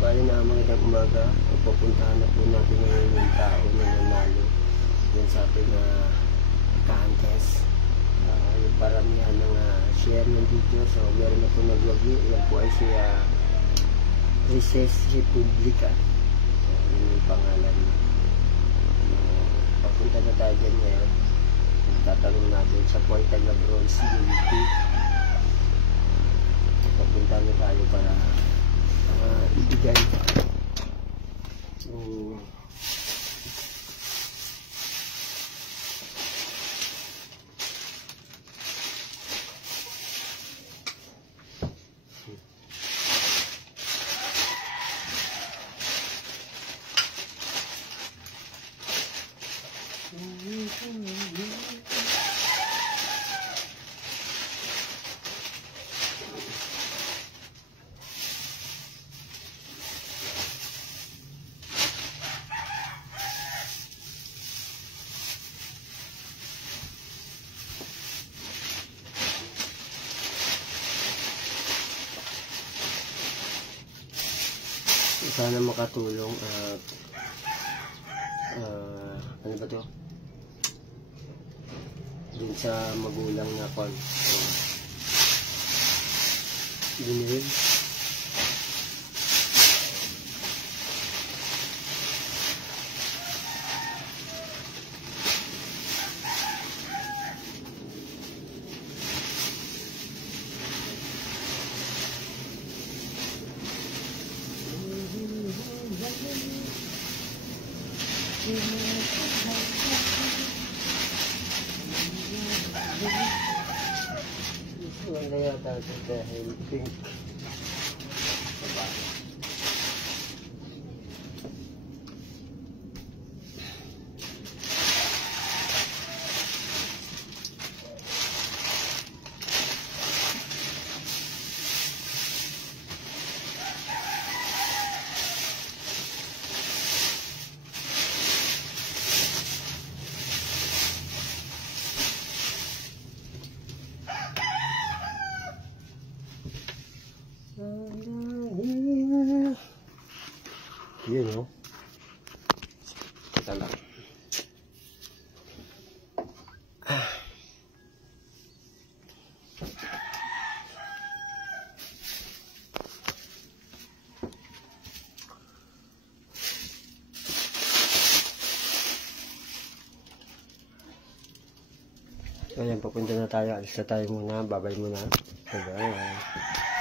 Bali na magandang umaga. Pupuntahan na po natin ngayon yung tao na nanalo yun sa ating contest. Yung paramihan ng share ng video. So meron na po nag-login. Yan po ay si Recess Republica. So, yun yung pangalan. Papunta na tayo dyan ngayon. Tatanong natin siya po ay taga-bronze DP. Papunta na tayo para ibigay sana makatulong at ano ba to din sa magulang na kon dinig wala yata ito dahil pink yun o. Kita lang. So yan, papunta na tayo. Alis na tayo muna. Babay muna. Bye-bye.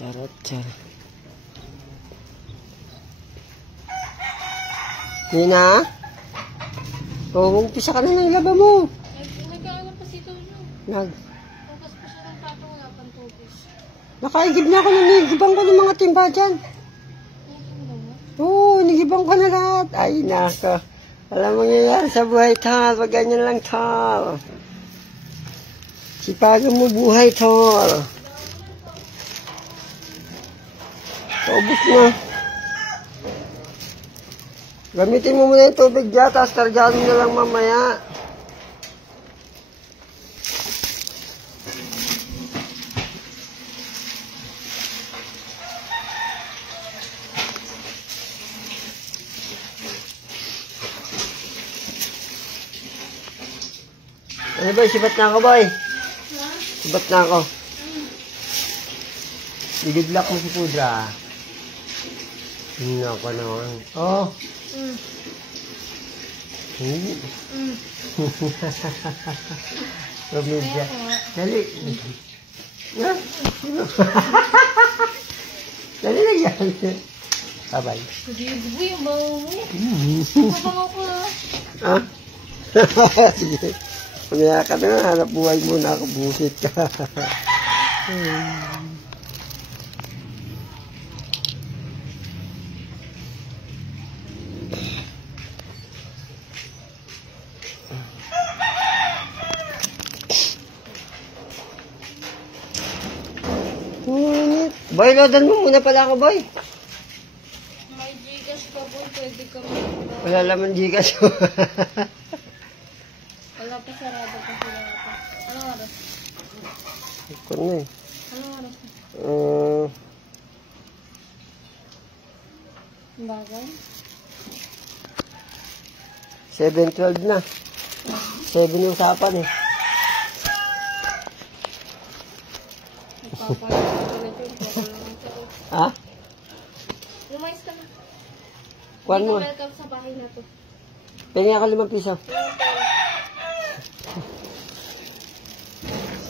Charot. Nina? Umpisa ka na ng laba mo. Nag-ano pa si Tono? Tugas pa siya ng tato nga, pantubis. Nakaigib na ako nagibang ko ng mga timba dyan. Oo, nagibang ko na lahat. Ay, naka. Alam mo nangyayari sa buhay, Tol. Pag ganyan lang, Tol. Sipagan mo buhay, Tol. Ubus na. Gamitin mo muna yung tubig dyan, tapos kargaan mo na lang mamaya. Ano ba, sibat na ako, boy? Sibat na ako. Bigidlak mo si Pudra. Nako naman. Oh. Mm. Pamilya. Dali. Ah, sino? Dali lang yan. Bye-bye. Sige, yung bago mo. Mabango ko na. Ah? Sige. Pamilya ka na, hanap buhay muna ako, busit ka. Boy, loadan mo muna pala ako, boy. May Gcash ka po, pwede ka mo. Wala laman Gcash. Wala pa sarado pa sila ata. Anong oras? Ito na eh. Anong oras? Bagay? 7:12 na. 7 yung usapan eh. Ha? Lumayas ka na. Kuhan mo. Welcome sa bahay na to. Pengi ako 5 piso.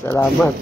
Salamat.